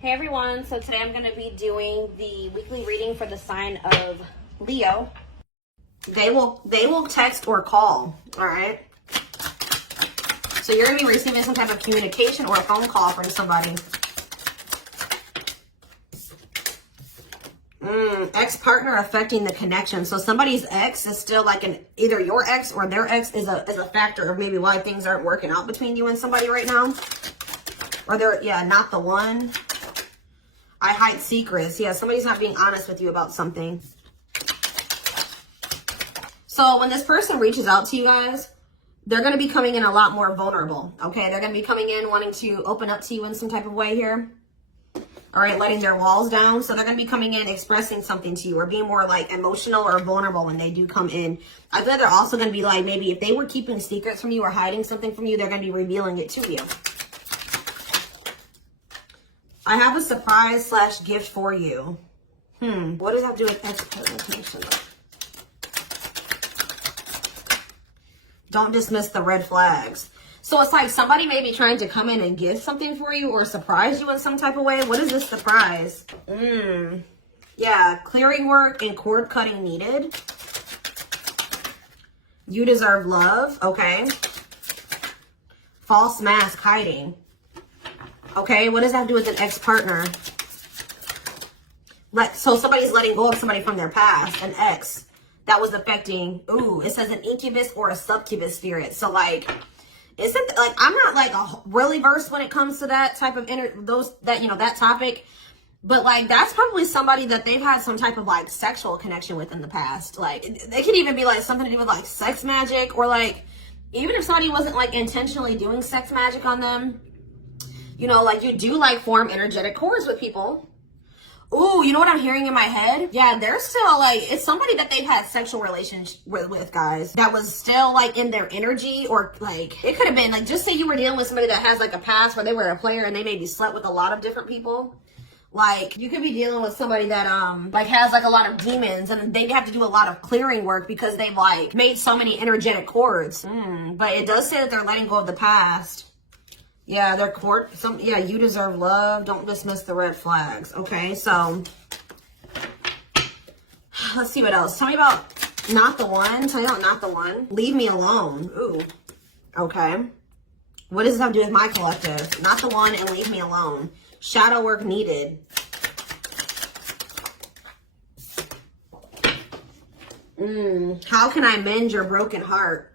Hey everyone, so today I'm going to be doing the weekly reading for the sign of Leo. They will text or call, all right? So you're going to be receiving some type of communication or a phone call from somebody. Ex-partner affecting the connection. So somebody's ex is still like either your ex or their ex is a factor of maybe why things aren't working out between you and somebody right now. Or they're, not the one. I hide secrets. Yeah, somebody's not being honest with you about something. So when this person reaches out to you guys, they're going to be coming in a lot more vulnerable, okay? They're going to be coming in wanting to open up to you in some type of way here. All right, letting their walls down. So they're going to be coming in expressing something to you or being more like emotional or vulnerable when they do come in. I feel like they're also going to be like, maybe if they were keeping secrets from you or hiding something from you, they're going to be revealing it to you. I have a surprise / gift for you. What does that have to do with ex-partner connection? Don't dismiss the red flags. So it's like somebody may be trying to come in and give something for you or surprise you in some type of way. What is this surprise? Yeah, clearing work and cord cutting needed. You deserve love. Okay. False mask hiding. Okay, what does that have to do with an ex-partner? So somebody's letting go of somebody from their past, an ex that was affecting, it says an incubus or a succubus spirit. So like, isn't like, I'm not like really versed when it comes to that type of that topic, but like that's probably somebody that they've had some type of like sexual connection with in the past. Like they could even be like something to do with like sex magic, or like even if somebody wasn't like intentionally doing sex magic on them, like you do like form energetic cords with people. Ooh, you know what I'm hearing in my head? Yeah, they're still like, it's somebody that they've had sexual relations with, guys, that was still like in their energy, or like, it could have been like, just say you were dealing with somebody that has like a past where they were a player and they maybe slept with a lot of different people. Like, you could be dealing with somebody that, like has like a lot of demons, and they have to do a lot of clearing work because they've like made so many energetic cords. But it does say that they're letting go of the past. Yeah, they're you deserve love. Don't dismiss the red flags. Okay, so let's see what else. Tell me about not the one. Tell me about not the one. Leave me alone. Ooh, okay. What does this have to do with my collective? Not the one and leave me alone. Shadow work needed. How can I mend your broken heart?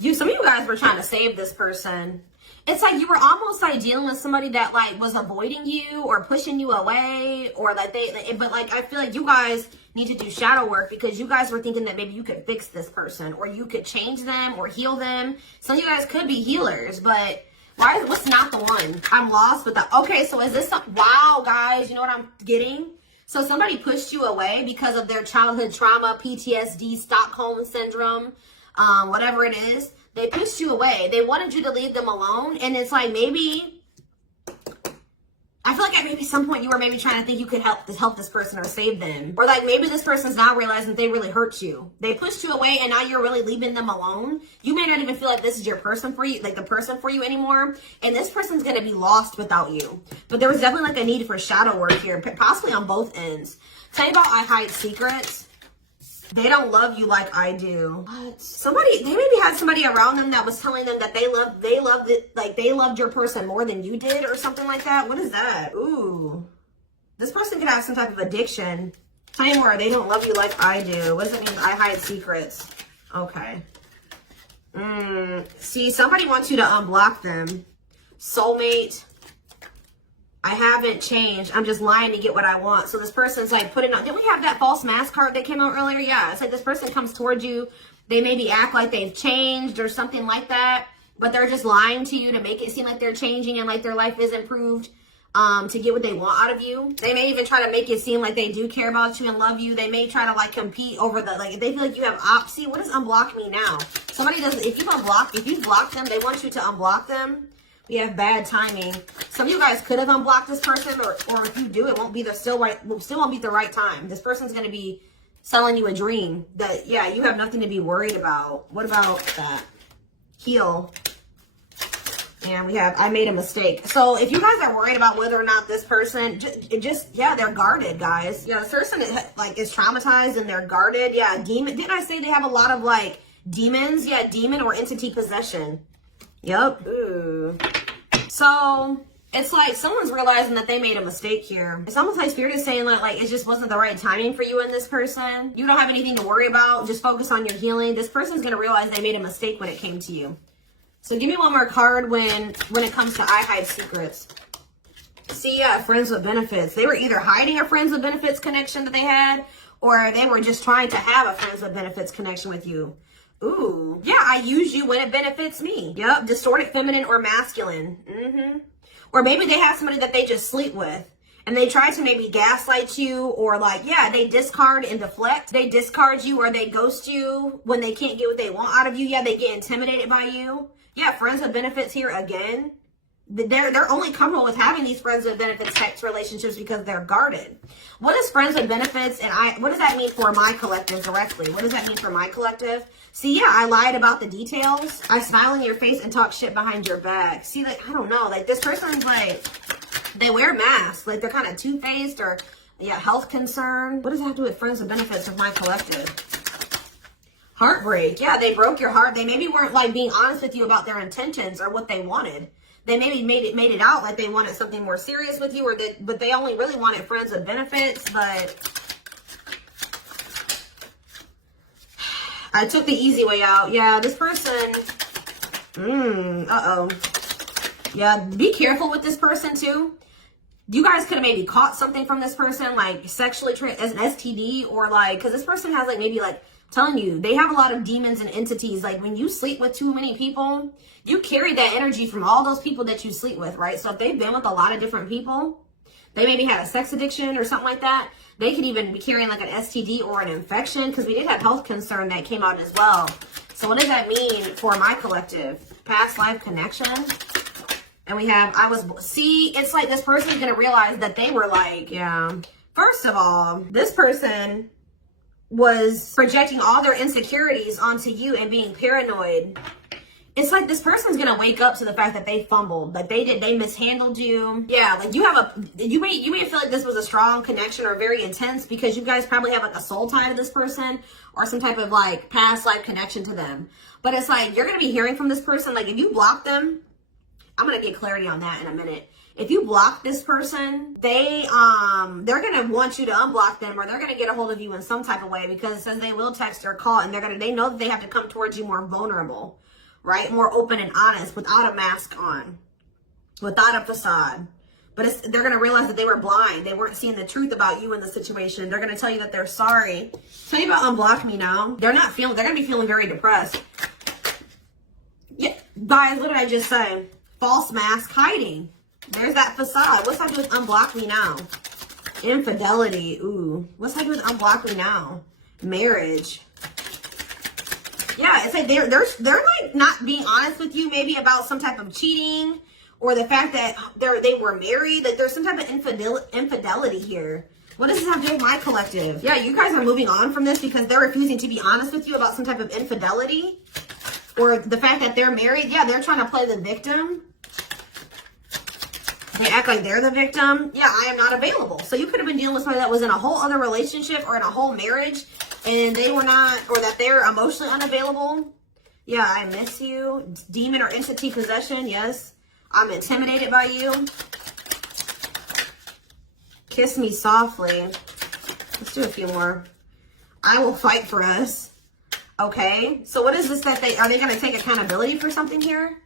Some of you guys were trying to save this person. It's like you were almost like dealing with somebody that like was avoiding you or pushing you away, or like but like I feel like you guys need to do shadow work because you guys were thinking that maybe you could fix this person or you could change them or heal them. Some of you guys could be healers, but what's not the one? I'm lost with that. Okay, so is this wow, guys, you know what I'm getting? So somebody pushed you away because of their childhood trauma, PTSD, Stockholm syndrome, whatever it is. They pushed you away. They wanted you to leave them alone. And it's like, maybe, I feel like at maybe some point you were maybe trying to think you could help this person or save them. Or like maybe this person's now realizing that they really hurt you. They pushed you away and now you're really leaving them alone. You may not even feel like this is your person for you, like the person for you anymore. And this person's going to be lost without you. But there was definitely like a need for shadow work here, possibly on both ends. Tell you about I hide secrets. They don't love you like I do. What? They maybe had somebody around them that was telling them that they loved your person more than you did or something like that. What is that? Ooh. This person could have some type of addiction. Tell me more. They don't love you like I do. What does it mean? I hide secrets. Okay. See, somebody wants you to unblock them. Soulmate. I haven't changed. I'm just lying to get what I want. So this person's like putting on. Didn't we have that false mask card that came out earlier? Yeah. It's like this person comes towards you. They maybe act like they've changed or something like that. But they're just lying to you to make it seem like they're changing and like their life is improved to get what they want out of you. They may even try to make it seem like they do care about you and love you. They may try to like compete over if they feel like you have opposite. What does unblock me now? Somebody doesn't. If you block them, they want you to unblock them. We have bad timing. Some of you guys could have unblocked this person, or if you do, it won't be still won't be the right time. This person's going to be selling you a dream that, yeah, you have nothing to be worried about. What about that? Heal. And we have, I made a mistake. So if you guys are worried about whether or not this person, yeah, they're guarded, guys. Yeah, this person is traumatized and they're guarded. Yeah, demon. Didn't I say they have a lot of like demons? Yeah, demon or entity possession. Yep. Ooh. So it's like someone's realizing that they made a mistake here. It's almost like Spirit is saying like it just wasn't the right timing for you and this person. You don't have anything to worry about. Just focus on your healing. This person's going to realize they made a mistake when it came to you. So give me one more card when it comes to I hide secrets. See, yeah, friends with benefits. They were either hiding a friends with benefits connection that they had, or they were just trying to have a friends with benefits connection with you. Ooh, yeah, I use you when it benefits me. Yep, distorted feminine or masculine. Or maybe they have somebody that they just sleep with. And they try to maybe gaslight you, or like, yeah, they discard and deflect. They discard you or they ghost you when they can't get what they want out of you. Yeah, they get intimidated by you. Yeah, friends with benefits here again. They're only comfortable with having these friends with benefits text relationships because they're guarded. What is friends with benefits, and what does that mean for my collective directly? What does that mean for my collective? See, yeah, I lied about the details. I smile in your face and talk shit behind your back. See, like, I don't know, like this person's like, they wear masks, like they're kind of two-faced, or yeah, health concern. What does that have to do with friends with benefits of my collective? Heartbreak. Yeah, they broke your heart. They maybe weren't like being honest with you about their intentions or what they wanted. They maybe made it out like they wanted something more serious with you, or but they only really wanted friends with benefits. But I took the easy way out. Yeah, this person. Yeah, be careful with this person too. You guys could have maybe caught something from this person, like sexually as an STD, or like, because this person has like maybe like, telling you, they have a lot of demons and entities. Like when you sleep with too many people, you carry that energy from all those people that you sleep with, right? So if they've been with a lot of different people, they maybe had a sex addiction or something like that. They could even be carrying like an STD or an infection, because we did have health concern that came out as well. So what does that mean for my collective? Past life connection. And we have, see, it's like this person's going to realize that they were like, yeah. First of all, this person was projecting all their insecurities onto you and being paranoid. It's like this person's gonna wake up to the fact that they fumbled, like they mishandled you. Yeah, like you may feel like this was a strong connection or very intense because you guys probably have like a soul tie to this person or some type of like past life connection to them. But it's like you're gonna be hearing from this person. Like if you block them, I'm gonna get clarity on that in a minute. If you block this person, they're gonna want you to unblock them, or they're gonna get a hold of you in some type of way, because it says they will text or call, and they know that they have to come towards you more vulnerable, right? More open and honest, without a mask on, without a facade. But they're gonna realize that they were blind. They weren't seeing the truth about you in the situation. They're gonna tell you that they're sorry. Tell you about unblock me now. They're gonna be feeling very depressed. Yeah, guys, what did I just say? False mask hiding. There's that facade. What's that do with unblock me now? Infidelity. Ooh. What's that do with unblock me now? Marriage. Yeah, it's like they're like not being honest with you, maybe about some type of cheating, or the fact that they were married. Like there's some type of infidelity here. What does this have to do with my collective? Yeah, you guys are moving on from this because they're refusing to be honest with you about some type of infidelity, or the fact that they're married. Yeah, they're trying to play the victim. They act like they're the victim. Yeah, I am not available. So you could have been dealing with somebody that was in a whole other relationship or in a whole marriage, and they were not, or that they're emotionally unavailable. Yeah, I miss you. Demon or entity possession. Yes. I'm intimidated by you. Kiss me softly. Let's do a few more. I will fight for us. Okay. So what is this that are they going to take accountability for something here?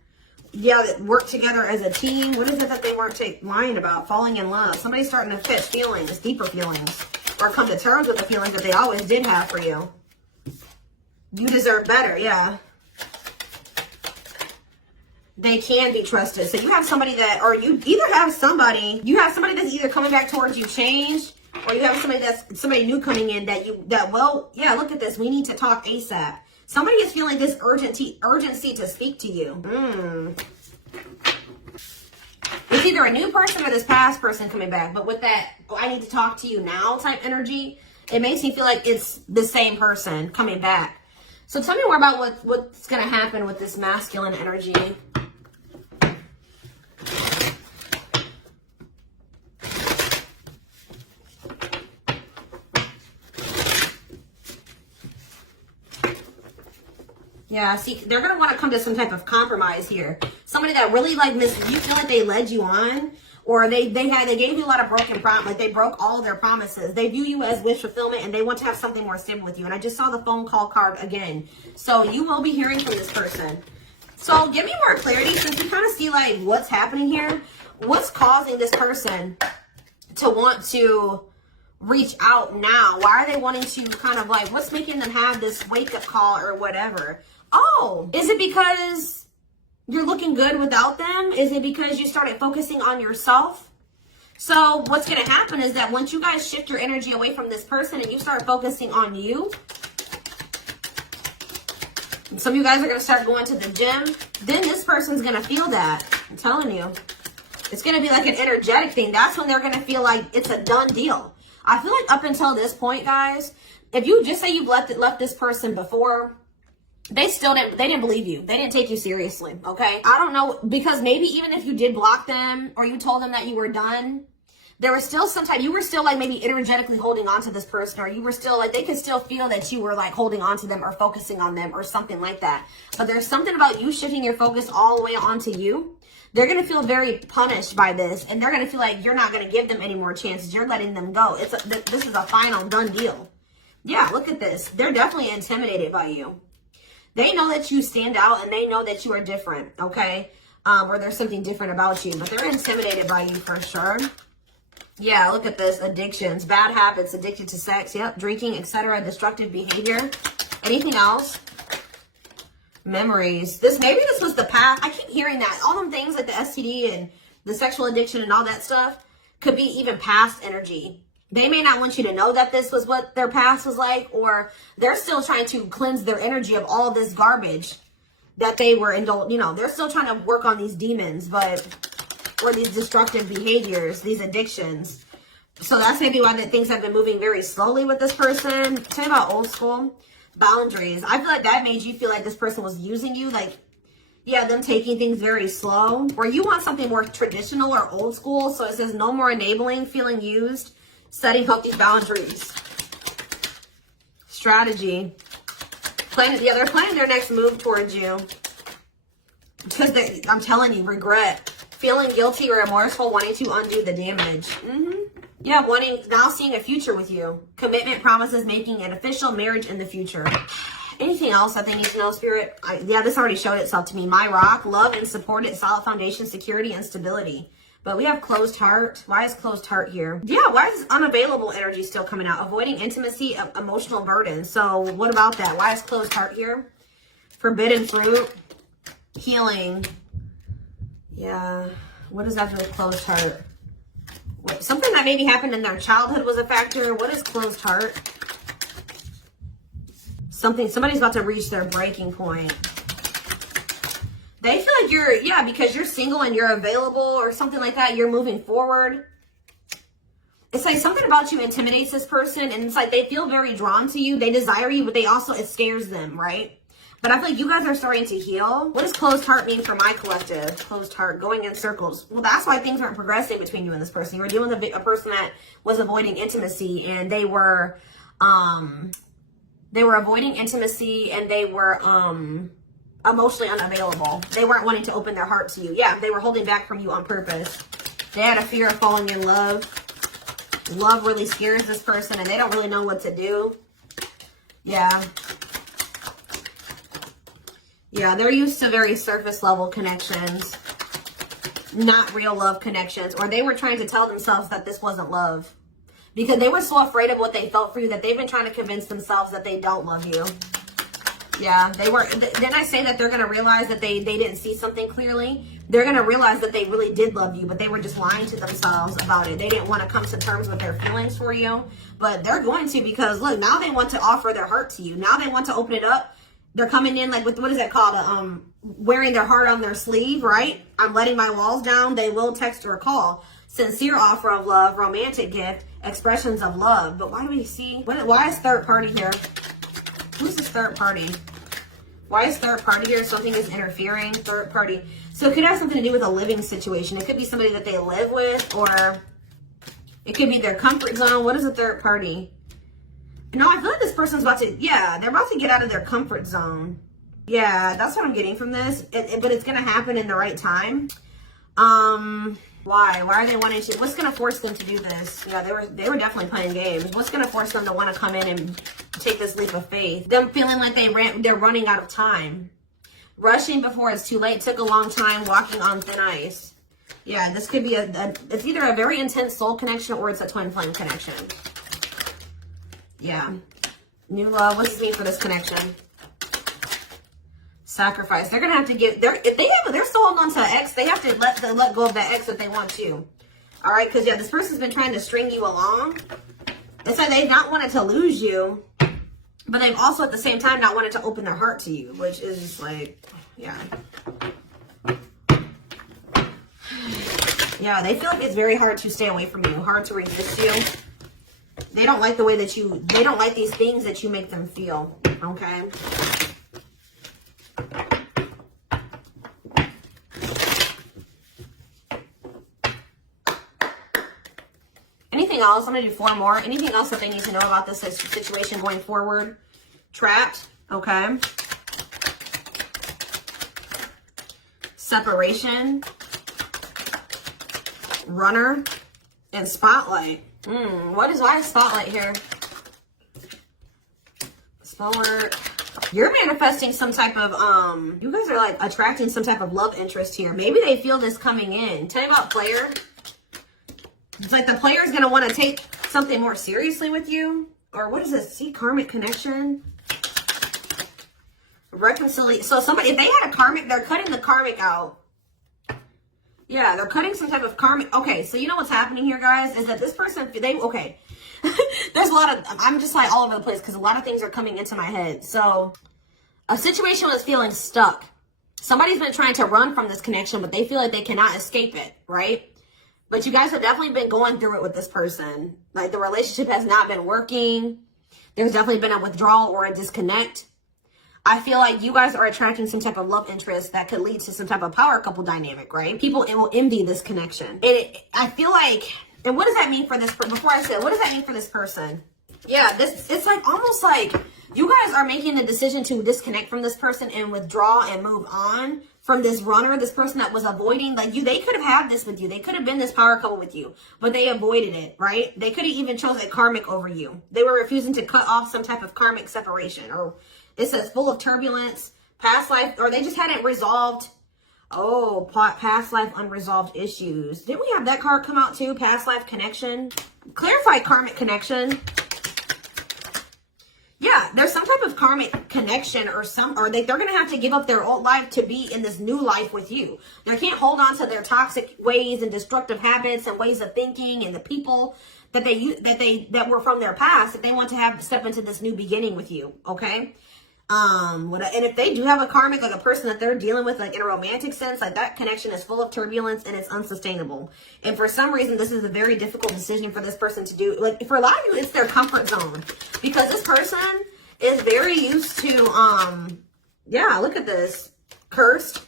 Yeah, that work together as a team. What is it that they weren't lying about? Falling in love. Somebody's starting to fetch feelings, deeper feelings, or come to terms with the feelings that they always did have for you. You deserve better. Yeah. They can be trusted. So you have somebody that, or you have somebody that's either coming back towards you changed, or you have somebody new coming in well, yeah, look at this. We need to talk ASAP. Somebody is feeling this urgency to speak to you. It's either a new person or this past person coming back. But with that, I need to talk to you now type energy, it makes me feel like it's the same person coming back. So tell me more about what's going to happen with this masculine energy. Yeah, see, they're going to want to come to some type of compromise here. Somebody that really like you feel like they led you on, or they gave you a lot of broken promise, like they broke all of their promises. They view you as wish fulfillment and they want to have something more stable with you. And I just saw the phone call card again. So you will be hearing from this person. So give me more clarity, since we kind of see like what's happening here. What's causing this person to want to reach out now? Why are they wanting to kind of like, what's making them have this wake up call or whatever? Oh, is it because you're looking good without them? Is it because you started focusing on yourself? So what's going to happen is that once you guys shift your energy away from this person and you start focusing on you, some of you guys are going to start going to the gym, then this person's going to feel that. I'm telling you. It's going to be like an energetic thing. That's when they're going to feel like it's a done deal. I feel like up until this point, guys, if you just say you've left this person before, they didn't believe you. They didn't take you seriously, okay? I don't know, because maybe even if you did block them or you told them that you were done, there was still you were still like maybe energetically holding on to this person, or you were still like, they could still feel that you were like holding on to them or focusing on them or something like that. But there's something about you shifting your focus all the way onto you. They're going to feel very punished by this, and they're going to feel like you're not going to give them any more chances. You're letting them go. This is a final done deal. Yeah, look at this. They're definitely intimidated by you. They know that you stand out, and they know that you are different, okay? Or there's something different about you, but they're intimidated by you for sure. Yeah, look at this. Addictions, bad habits, addicted to sex, yep, drinking, etc., destructive behavior. Anything else? Memories. Maybe this was the past. I keep hearing that. All them things like the STD and the sexual addiction and all that stuff could be even past energy. They may not want you to know that this was what their past was like, or they're still trying to cleanse their energy of all this garbage that they were indulged. You know, they're still trying to work on these demons, or these destructive behaviors, these addictions. So that's maybe why things have been moving very slowly with this person. Tell me about old school boundaries. I feel like that made you feel like this person was using you, like, yeah, them taking things very slow. Or you want something more traditional or old school. So it says no more enabling, feeling used, setting healthy boundaries. Strategy. They're planning their next move towards you. Because I'm telling you, regret. Feeling guilty or remorseful, wanting to undo the damage. Yeah, now seeing a future with you. Commitment, promises, making an official marriage in the future. Anything else I think you need to know, Spirit? Yeah, this already showed itself to me. My rock, love and supported, solid foundation, security, and stability. But we have closed heart. Why is closed heart here? Yeah, why is unavailable energy still coming out? Avoiding intimacy, emotional burden. So what about that? Why is closed heart here? Forbidden fruit, healing. Yeah, what does that do with closed heart? Something that maybe happened in their childhood was a factor. What is closed heart? Somebody's about to reach their breaking point. They feel like because you're single and you're available or something like that, you're moving forward. It's like something about you intimidates this person, and it's like they feel very drawn to you. They desire you, but it scares them, right? But I feel like you guys are starting to heal. What does closed heart mean for my collective? Closed heart, going in circles. Well, that's why things aren't progressing between you and this person. You were dealing with a person that was avoiding intimacy, and they were avoiding intimacy, and they were emotionally unavailable. They weren't wanting to open their heart to you. Yeah, they were holding back from you on purpose. They had a fear of falling in love. Love really scares this person, and they don't really know what to do. Yeah. Yeah, they're used to very surface level connections, not real love connections. Or they were trying to tell themselves that this wasn't love, because they were so afraid of what they felt for you that they've been trying to convince themselves that they don't love you. Yeah, they were. Then I say that they're going to realize that they didn't see something clearly. They're going to realize that they really did love you, but they were just lying to themselves about it. They didn't want to come to terms with their feelings for you, but they're going to, because look, now they want to offer their heart to you. Now they want to open it up. They're coming in like with, what is that called? Wearing their heart on their sleeve, right? I'm letting my walls down. They will text or call. Sincere offer of love, romantic gift, expressions of love. But why do we see, why is third party here? Who's this third party? Why is third party here? Something is interfering, third party. So it could have something to do with a living situation. It could be somebody that they live with, or it could be their comfort zone. What is a third party? No, I feel like this person's about to, they're about to get out of their comfort zone. Yeah, that's what I'm getting from this. But it's going to happen in the right time. Why are they wanting to? What's going to force them to do this? Yeah, they were definitely playing games. What's going to force them to want to come in and take this leap of faith? Them feeling like they're running out of time. Rushing before it's too late. Took a long time. Walking on thin ice. Yeah, this could be it's either a very intense soul connection or it's a twin flame connection. Yeah. New love. What's this mean for this connection? Sacrifice. They're gonna have to give. If they're still holding on to an ex, they have to let go of that ex if they want to. All right, because yeah, this person's been trying to string you along. It's like they've not wanted to lose you, but they've also at the same time not wanted to open their heart to you, which is just like, yeah. Yeah, they feel like it's very hard to stay away from you, hard to resist you. They don't like the way that they don't like these things that you make them feel, okay? Anything else? I'm going to do 4 more. Anything else that they need to know about this situation going forward? Trapped, okay? Separation. Runner. And spotlight. Why is spotlight here? Spell work. You're manifesting some type of, you guys are like attracting some type of love interest here. Maybe they feel this coming in. Tell me about player. It's like the player is going to want to take something more seriously with you. Or what is this? See, karmic connection. Reconciliation. So somebody, if they had a karmic, they're cutting the karmic out. Yeah, they're cutting some type of karmic. Okay, so you know what's happening here, guys, is that this person, okay. There's a lot of, I'm just like all over the place because a lot of things are coming into my head. So a situation was feeling stuck. Somebody's been trying to run from this connection, but they feel like they cannot escape it, right? But you guys have definitely been going through it with this person. Like the relationship has not been working. There's definitely been a withdrawal or a disconnect. I feel like you guys are attracting some type of love interest that could lead to some type of power couple dynamic, right? People will envy this connection. And I feel like, and what does that mean for this, before I say it, what does that mean for this person? Yeah, it's like almost like you guys are making the decision to disconnect from this person and withdraw and move on from this runner, this person that was avoiding, like you, they could have had this with you. They could have been this power couple with you, but they avoided it, right? They could have even chose a karmic over you. They were refusing to cut off some type of karmic separation, or it says full of turbulence, past life, or they just hadn't resolved. Oh, past life unresolved issues. Didn't we have that card come out too? Past life connection. Clarify karmic connection. Yeah, there's some type of karmic connection or they're going to have to give up their old life to be in this new life with you. They can't hold on to their toxic ways and destructive habits and ways of thinking and the people that were from their past if they want to step into this new beginning with you, okay? And if they do have a karmic, like a person that they're dealing with, like in a romantic sense, like that connection is full of turbulence and it's unsustainable. And for some reason, this is a very difficult decision for this person to do. Like for a lot of you, it's their comfort zone because this person is very used to, yeah, look at this. Cursed.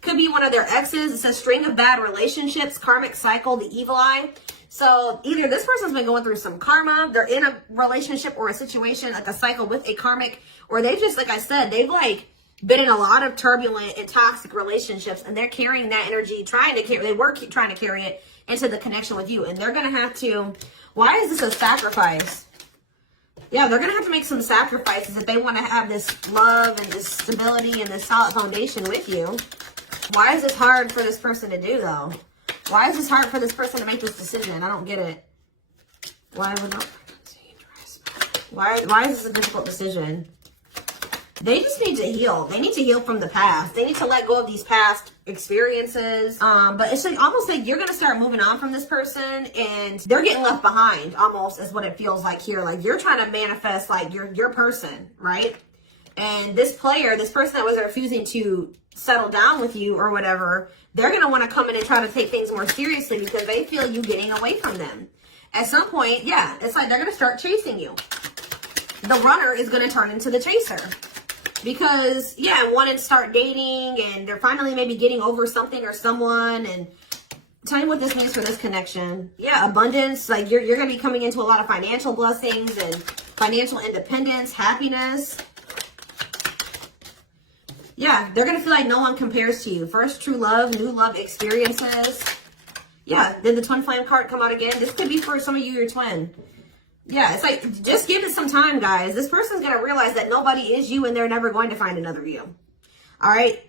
Could be one of their exes. It says string of bad relationships, karmic cycle, the evil eye. So either this person's been going through some karma, they're in a relationship or a situation, like a cycle with a karmic, or they've just, like I said, they've like been in a lot of turbulent and toxic relationships and they're carrying that energy, trying to carry it into the connection with you. And they're going to have to, why is this a sacrifice? Yeah, they're going to have to make some sacrifices if they want to have this love and this stability and this solid foundation with you. Why is this hard for this person to do though? Why is this hard for this person to make this decision? I don't get it. Why is this a difficult decision? They just need to heal. They need to heal from the past. They need to let go of these past experiences. But it's like almost like you're going to start moving on from this person and they're getting left behind almost is what it feels like here. Like you're trying to manifest like your person, right? And this person that was refusing to settle down with you or whatever, they're going to want to come in and try to take things more seriously because they feel you getting away from them. At some point, yeah, it's like they're going to start chasing you. The runner is going to turn into the chaser. Because, yeah, wanting to start dating and they're finally maybe getting over something or someone. And tell me what this means for this connection. Yeah, abundance. Like you're going to be coming into a lot of financial blessings and financial independence, happiness. Yeah, they're going to feel like no one compares to you. First true love, new love experiences. Yeah, did the twin flame card come out again? This could be for some of you, your twin. Yeah, it's like, just give it some time, guys. This person's going to realize that nobody is you and they're never going to find another you. All right?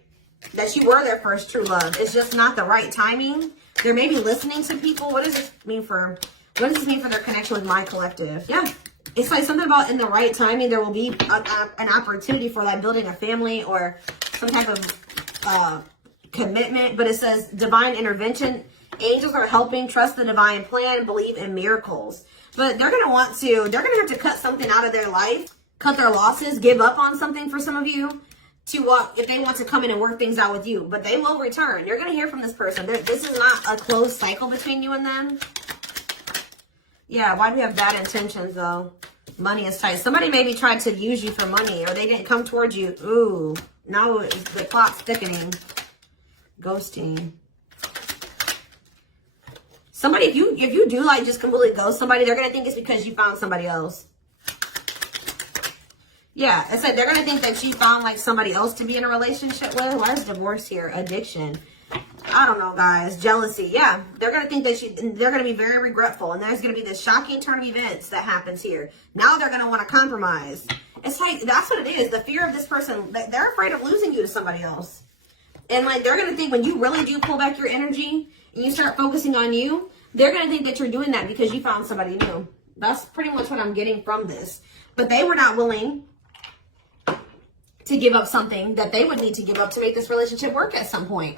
That you were their first true love. It's just not the right timing. They're maybe listening to people. What does this mean for their connection with my collective? Yeah. It's like something about in the right timing, there will be an opportunity for like building a family or some type of commitment. But it says divine intervention. Angels are helping, trust the divine plan, believe in miracles. But they're going to have to cut something out of their life, cut their losses, give up on something for some of you if they want to come in and work things out with you. But they will return. You're going to hear from this person. This is not a closed cycle between you and them. Yeah, why do we have bad intentions, though? Money is tight. Somebody maybe tried to use you for money, or they didn't come towards you. Ooh, now the plot's thickening. Ghosting. Somebody, if you do like just completely ghost somebody, they're going to think it's because you found somebody else. Yeah, I said they're going to think that you found like somebody else to be in a relationship with. Why is divorce here? Addiction. I don't know, guys. Jealousy. Yeah, they're going to think that they're going to be very regretful. And there's going to be this shocking turn of events that happens here. Now they're going to want to compromise. It's like, that's what it is. The fear of this person, they're afraid of losing you to somebody else. And like, they're going to think when you really do pull back your energy and you start focusing on you, they're going to think that you're doing that because you found somebody new. That's pretty much what I'm getting from this. But they were not willing to give up something that they would need to give up to make this relationship work at some point.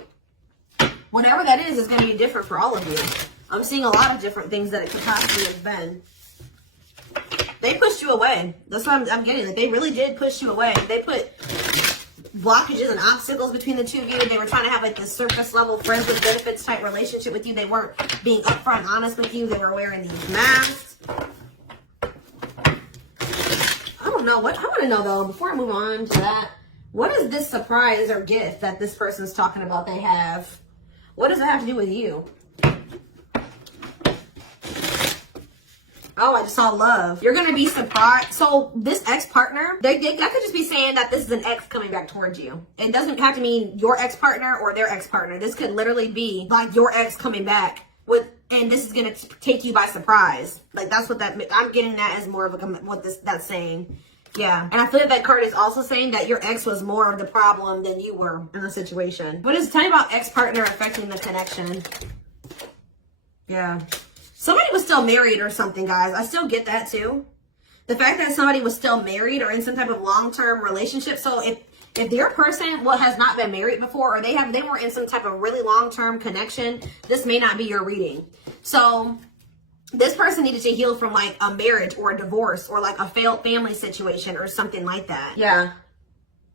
Whatever that is going to be different for all of you. I'm seeing a lot of different things that it could possibly have been. They pushed you away. That's what I'm getting. That they really did push you away. They put blockages and obstacles between the two of you. They were trying to have like this surface level friends with benefits type relationship with you. They weren't being upfront and honest with you. They were wearing these masks. I don't know. I want to know though, before I move on to that, what is this surprise or gift that this person's talking about they have? What does it have to do with you? Oh, I just saw love. You're going to be surprised. So this ex-partner, that could just be saying that this is an ex coming back towards you. It doesn't have to mean your ex-partner or their ex-partner. This could literally be like your ex coming back and this is going to take you by surprise. Like that's what I'm getting that as more of that's saying. Yeah. And I feel like that card is also saying that your ex was more of the problem than you were in the situation. What is telling about ex-partner affecting the connection? Yeah. Somebody was still married or something, guys. I still get that too. The fact that somebody was still married or in some type of long-term relationship. So if their person has not been married before, or they were in some type of really long-term connection, this may not be your reading. So this person needed to heal from like a marriage or a divorce or like a failed family situation or something like that. Yeah.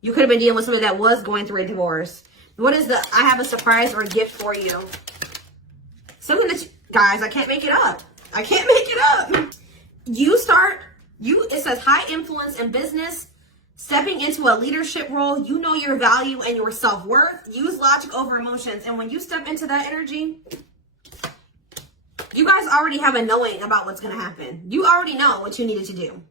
You could have been dealing with somebody that was going through a divorce. What is I have a surprise or a gift for you. Something that guys, I can't make it up. I can't make it up. It says high influence in business, stepping into a leadership role. You know your value and your self-worth. Use logic over emotions. And when you step into that energy, you guys already have a knowing about what's going to happen. You already know what you needed to do.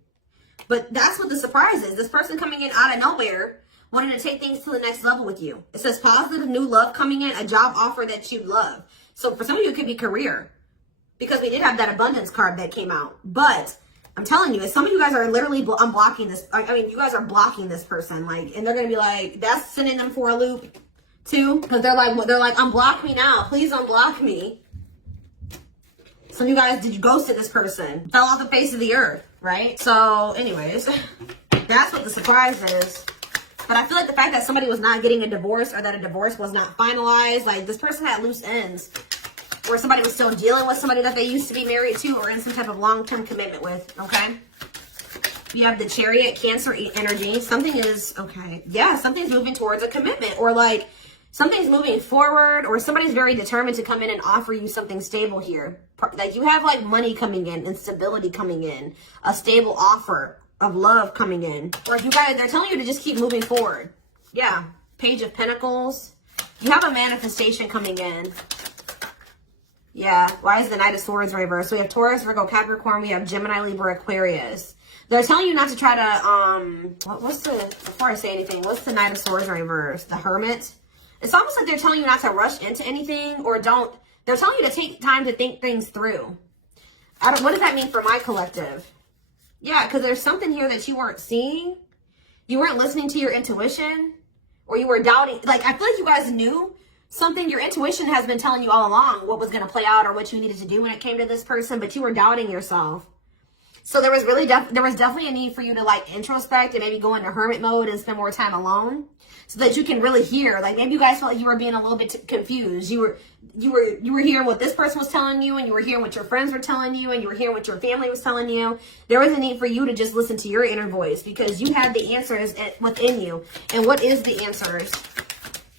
But that's what the surprise is. This person coming in out of nowhere, wanting to take things to the next level with you. It says positive new love coming in, a job offer that you love. So for some of you, it could be career. Because we did have that abundance card that came out. But I'm telling you, some of you guys are literally unblocking this. I mean, you guys are blocking this person. Like, and they're going to be like, that's sending them for a loop too. Because they're like, unblock me now. Please unblock me. Some of you guys, did you ghosted this person? Fell off the face of the earth, right? So anyways, that's what the surprise is. But I feel like the fact that somebody was not getting a divorce or that a divorce was not finalized, like this person had loose ends. Or somebody was still dealing with somebody that they used to be married to or in some type of long-term commitment with, okay? You have the Chariot, Cancer energy. Something is, okay, yeah, something's moving towards a commitment or like something's moving forward or somebody's very determined to come in and offer you something stable here. Like you have like money coming in and stability coming in, a stable offer of love coming in. Or if you guys, they're telling you to just keep moving forward. Yeah, Page of Pentacles. You have a manifestation coming in. Yeah, why is the Knight of Swords reversed? So we have Taurus, Virgo, Capricorn. We have Gemini, Libra, Aquarius. They're telling you not to try to, before I say anything, what's the Knight of Swords reversed? The Hermit. It's almost like they're telling you not to rush into anything or they're telling you to take time to think things through. What does that mean for my collective? Yeah, because there's something here that you weren't seeing. You weren't listening to your intuition, or you were doubting. Like, I feel like you guys knew something. Your intuition has been telling you all along what was going to play out or what you needed to do when it came to this person, but you were doubting yourself. So there was really there was definitely a need for you to like introspect and maybe go into hermit mode and spend more time alone so that you can really hear. Like, maybe you guys felt like you were being a little bit confused. You were hearing what this person was telling you, and you were hearing what your friends were telling you, and you were hearing what your family was telling you. There was a need for you to just listen to your inner voice because you had the answers within you. And what is the answers?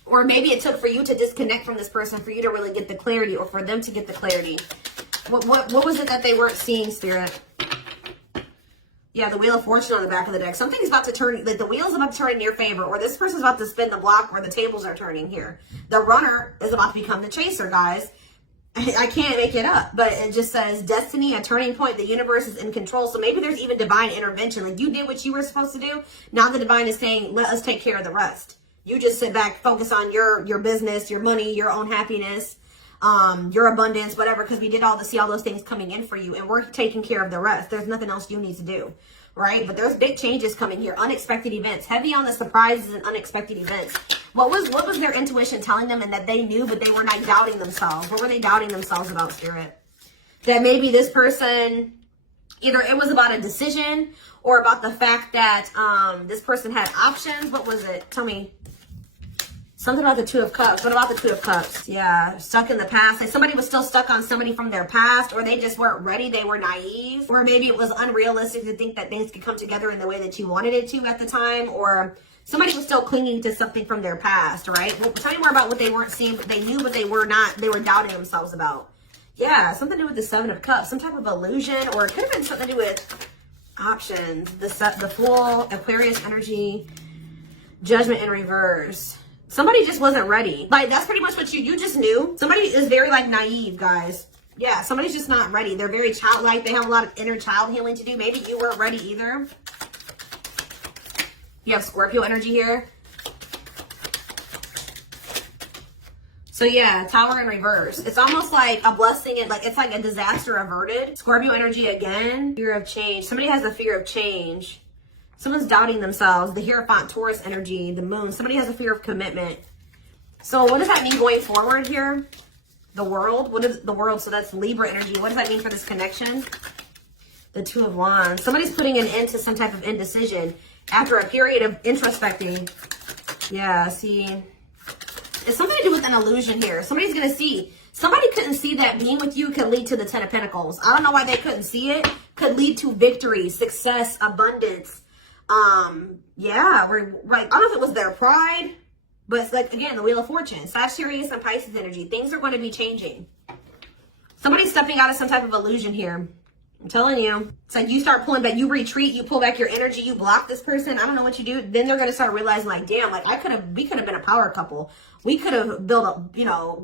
Or maybe it took for you to disconnect from this person for you to really get the clarity, or for them to get the clarity. What was it that they weren't seeing, Spirit? Yeah, the Wheel of Fortune on the back of the deck. Something's about to turn, like the wheel's about to turn in your favor, or this person's about to spin the block, or the tables are turning here. The runner is about to become the chaser, guys. I can't make it up, but it just says destiny, a turning point. The universe is in control. So maybe there's even divine intervention. Like, you did what you were supposed to do. Now the divine is saying, let us take care of the rest. You just sit back, focus on your business, your money, your own happiness, your abundance, whatever, because we did see all those things coming in for you, and we're taking care of the rest. There's nothing else you need to do, right? But there's big changes coming here, unexpected events, heavy on the surprises and unexpected events. What was their intuition telling them, and that they knew, but they were not doubting themselves? What were they doubting themselves about, Spirit? That maybe this person, either it was about a decision or about the fact that this person had options. What was it? Tell me. Something about the Two of Cups. What about the Two of Cups? Yeah, stuck in the past. Like, somebody was still stuck on somebody from their past, or they just weren't ready. They were naive. Or maybe it was unrealistic to think that things could come together in the way that you wanted it to at the time. Or somebody was still clinging to something from their past, right? Well, tell me more about what they weren't seeing, but they knew, but they were not. They were doubting themselves about. Yeah, something to do with the Seven of Cups. Some type of illusion, or it could have been something to do with options. The Fool, Aquarius energy, Judgment in reverse. Somebody just wasn't ready. Like, that's pretty much what you just knew. Somebody is very, like, naive, guys. Yeah, somebody's just not ready. They're very childlike. They have a lot of inner child healing to do. Maybe you weren't ready either. You have Scorpio energy here. So, yeah, Tower in reverse. It's almost like a blessing. It's like a disaster averted. Scorpio energy again. Fear of change. Somebody has a fear of change. Someone's doubting themselves. The Hierophant, Taurus energy, the moon. Somebody has a fear of commitment. So what does that mean going forward here? The world. What is the world? So that's Libra energy. What does that mean for this connection? The Two of Wands. Somebody's putting an end to some type of indecision after a period of introspecting. Yeah, see. It's something to do with an illusion here. Somebody's going to see. Somebody couldn't see that being with you could lead to the Ten of Pentacles. I don't know why they couldn't see it. Could lead to victory, success, abundance. Yeah, we're like, I don't know if it was their pride, but it's like, again, the Wheel of Fortune, Sagittarius and Pisces energy. Things are going to be changing. Somebody's stepping out of some type of illusion here. I'm telling you. It's like you start pulling back, you retreat, you pull back your energy, you block this person. I don't know what you do. Then they're going to start realizing, like, damn, like we could have been a power couple. We could have built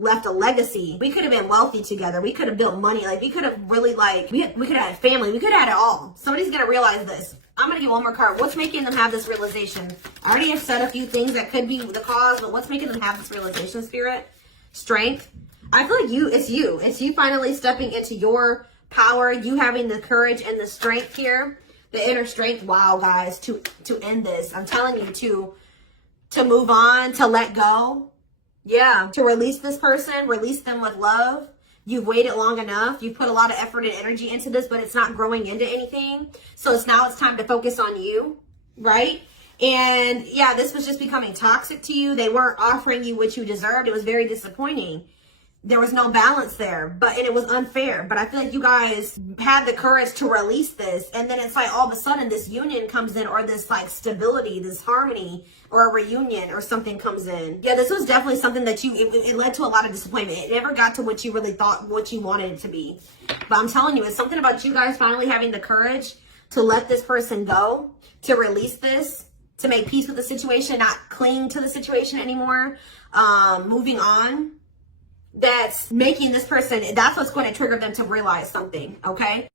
left a legacy. We could have been wealthy together. We could have built money. Like, we could have really, like, we could have had family. We could have had it all. Somebody's going to realize this. I'm going to get one more card. What's making them have this realization? I already have said a few things that could be the cause, but what's making them have this realization, Spirit? Strength. I feel like it's you. It's you finally stepping into your power. You having the courage and the strength here. The inner strength. Wow, guys, to end this. I'm telling you, to move on, to let go. Yeah, to release this person, release them with love. You've waited long enough. You've put a lot of effort and energy into this, but it's not growing into anything. So it's time to focus on you, right? And yeah, this was just becoming toxic to you. They weren't offering you what you deserved. It was very disappointing. There was no balance there, and it was unfair. But I feel like you guys had the courage to release this. And then it's like all of a sudden this union comes in, or this like stability, this harmony, or a reunion or something comes in. Yeah, this was definitely something that it led to a lot of disappointment. It never got to what you really thought, what you wanted it to be. But I'm telling you, it's something about you guys finally having the courage to let this person go, to release this, to make peace with the situation, not cling to the situation anymore, moving on. that's making this person, that's what's going to trigger them to realize something, okay?